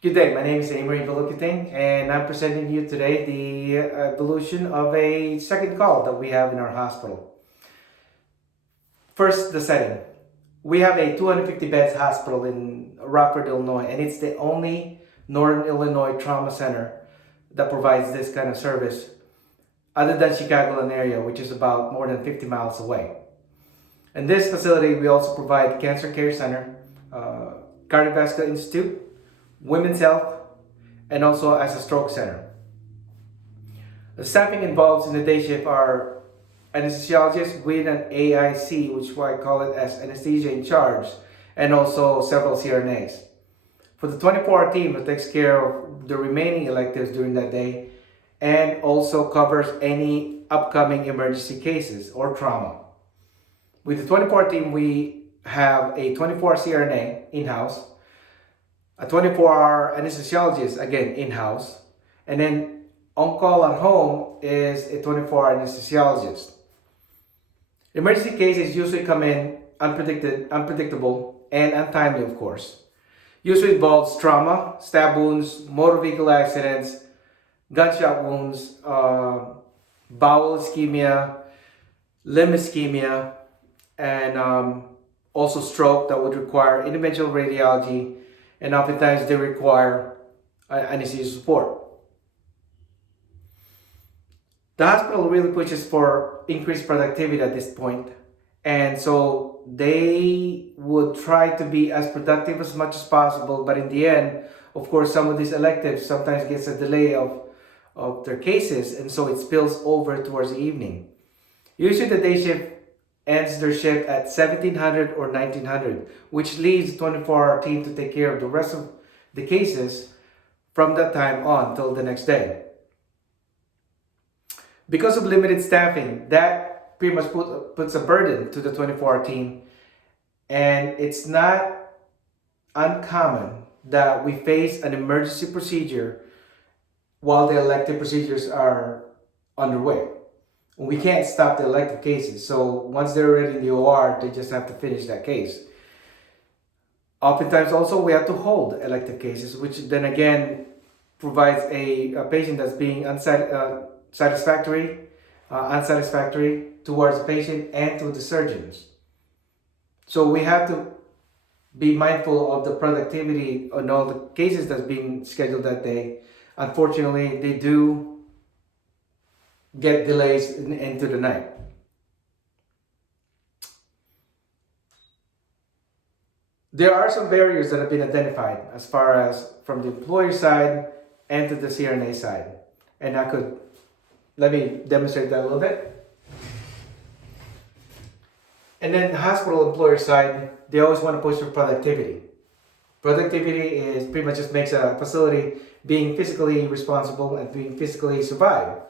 Good day, my name is Amory Velukiting, and I'm presenting to you today the evolution of a second call that we have in our hospital. First, the setting. We have a 250 beds hospital in Rockford, Illinois, and it's the only Northern Illinois trauma center that provides this kind of service other than Chicagoland area, which is about more than 50 miles away. In this facility, we also provide cancer care center, cardiovascular institute, women's health, and also as a stroke center. The staffing involved in the day shift are anesthesiologists with an AIC, which I call it as anesthesia in charge, and also several CRNAs. For the 24-hour team that takes care of the remaining electives during that day and also covers any upcoming emergency cases or trauma. With the 24-hour team, we have a 24-hour CRNA in-house, a 24-hour anesthesiologist, again, in-house, and then on-call at home is a 24-hour anesthesiologist. Emergency cases usually come in unpredictable, and untimely, of course. Usually involves trauma, stab wounds, motor vehicle accidents, gunshot wounds, bowel ischemia, limb ischemia, and also stroke that would require interventional radiology, and oftentimes they require anesthesia support. The hospital really pushes for increased productivity at this point, and so they would try to be as productive as much as possible, but in the end, of course, some of these electives sometimes gets a delay of their cases, and so it spills over towards the evening. Usually the day shift ends their shift at 1700 or 1900, which leaves the 24-hour team to take care of the rest of the cases from that time on till the next day. Because of limited staffing, that pretty much puts a burden to the 24-hour team, and it's not uncommon that we face an emergency procedure while the elective procedures are underway. We can't stop the elective cases, so once they're already in the OR, they just have to finish that case. Oftentimes also we have to hold elective cases, which then again provides a patient that's being unsatisfactory towards the patient and to the surgeons. So we have to be mindful of the productivity on all the cases that's being scheduled that day. Unfortunately, they do get delays into the night. There are some barriers that have been identified as far as from the employer side and to the CRNA side. And let me demonstrate that a little bit. And then the hospital employer side, they always want to push for productivity. Productivity is pretty much just makes a facility being physically responsible and being physically survive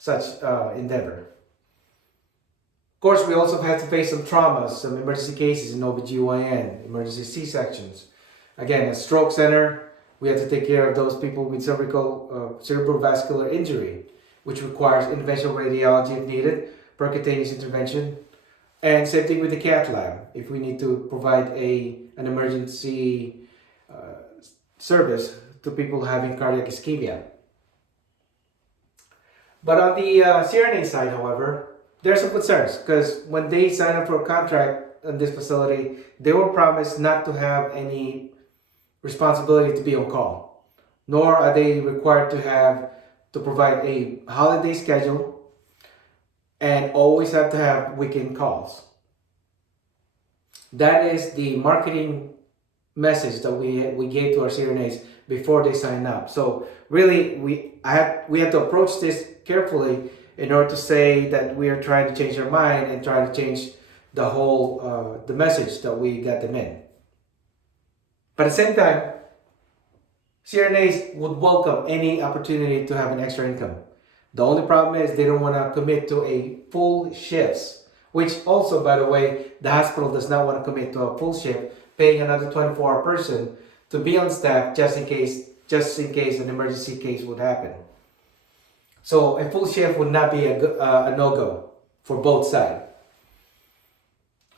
such endeavor. Of course, we also have to face some traumas, some emergency cases in OBGYN, emergency C-sections. Again, a stroke center, we have to take care of those people with cerebrovascular injury, which requires interventional radiology if needed, percutaneous intervention, and same thing with the cath lab, if we need to provide an emergency service to people having cardiac ischemia. But on the CRNA side, however, there are some concerns because when they sign up for a contract in this facility, they were promised not to have any responsibility to be on call, nor are they required to provide a holiday schedule and always have to have weekend calls. That is the marketing message that we gave to our CRNAs before they sign up. So really, we have to approach this carefully in order to say that we are trying to change their mind and trying to change the whole the message that we got them in. But at the same time, CRNAs would welcome any opportunity to have an extra income. The only problem is they don't want to commit to a full shifts, which also, by the way, the hospital does not want to commit to a full shift, paying another 24-hour person to be on staff just in case an emergency case would happen. So a full shift would not be a no-go for both sides.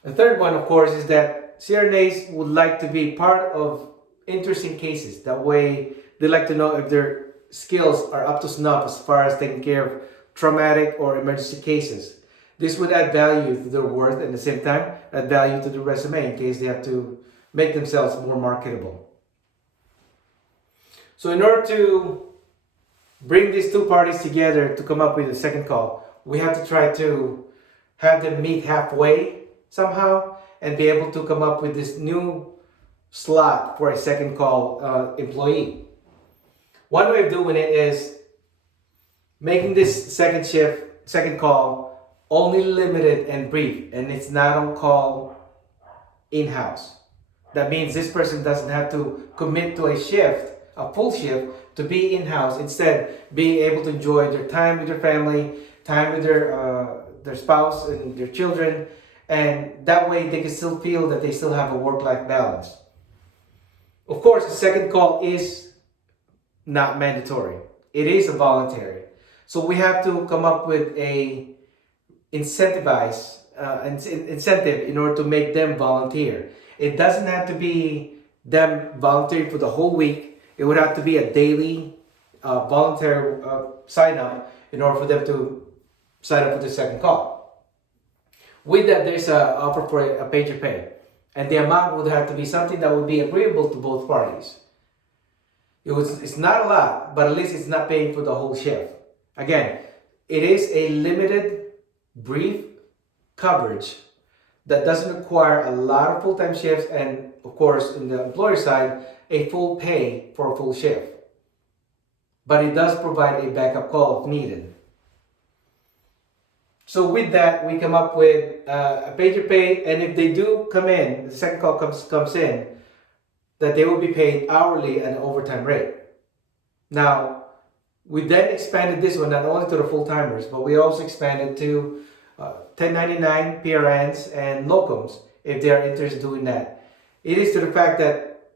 The third one, of course, is that CRNAs would like to be part of interesting cases. That way, they like to know if their skills are up to snuff as far as taking care of traumatic or emergency cases. This would add value to their worth and at the same time add value to the resume in case they have to make themselves more marketable. So in order to bring these two parties together to come up with a second call, we have to try to have them meet halfway somehow and be able to come up with this new slot for a second call employee. One way of doing it is making this second call only limited and brief, and it's not on call in-house. That means this person doesn't have to commit to a full shift to be in-house. Instead, being able to enjoy their time with their family, time with their spouse and their children, and that way they can still feel that they still have a work-life balance. Of course, the second call is not mandatory. It is a voluntary. So we have to come up with a incentive in order to make them volunteer. It doesn't have to be them volunteering for the whole week. It would have to be a daily voluntary sign up in order for them to sign up for the second call. With that, there's an offer for a pager pay, and the amount would have to be something that would be agreeable to both parties. It's not a lot, but at least it's not paying for the whole shift. Again, it is a limited, brief coverage that doesn't require a lot of full-time shifts, and of course, in the employer side, a full pay for a full shift. But it does provide a backup call if needed. So with that, we come up with a pager pay, and if they do come in, the second call comes in, that they will be paid hourly at an overtime rate. Now, we then expanded this one not only to the full-timers, but we also expanded to 1099 PRNs and locums if they are interested in doing that. It is to the fact that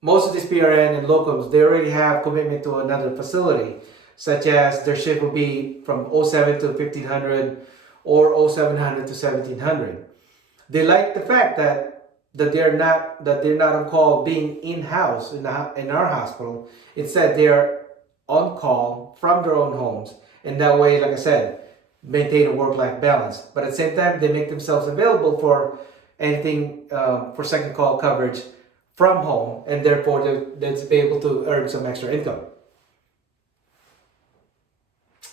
most of these PRN and locums, they already have commitment to another facility, such as their shift will be from 07 to 1500 or 0700 to 1700. They like the fact that they're not on call being in-house in our hospital. Instead, they are on call from their own homes, and that way, like I said, maintain a work-life balance. But at the same time, they make themselves available for anything for second call coverage from home, and therefore they'll be able to earn some extra income.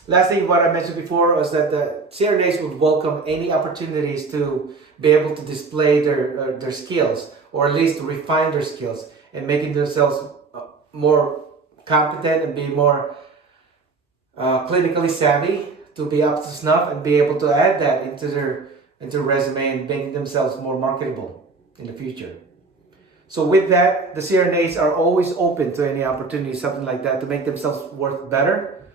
Lastly, what I mentioned before was that the CRNAs would welcome any opportunities to be able to display their skills, or at least to refine their skills and making themselves more competent and be more clinically savvy, to be up to snuff and be able to add that into their resume and make themselves more marketable in the future. So with that, the CRNAs are always open to any opportunity, something like that, to make themselves work better,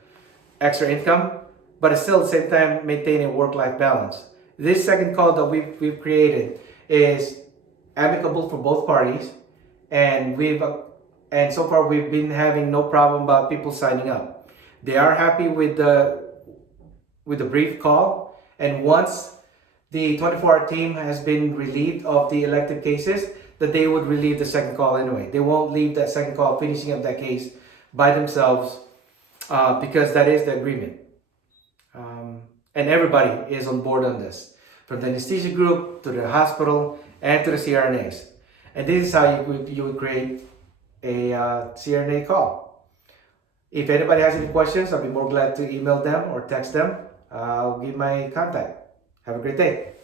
extra income, but still at the same time maintaining work-life balance. This second call that we've created is amicable for both parties, and so far we've been having no problem about people signing up. They are happy with the brief call, and once the 24-hour team has been relieved of the elective cases, that they would relieve the second call anyway. They won't leave that second call finishing up that case by themselves because that is the agreement. And everybody is on board on this, from the anesthesia group to the hospital and to the CRNAs. And this is how you would create a CRNA call. If anybody has any questions, I'll be more glad to email them or text them. I'll give my contact. Have a great day.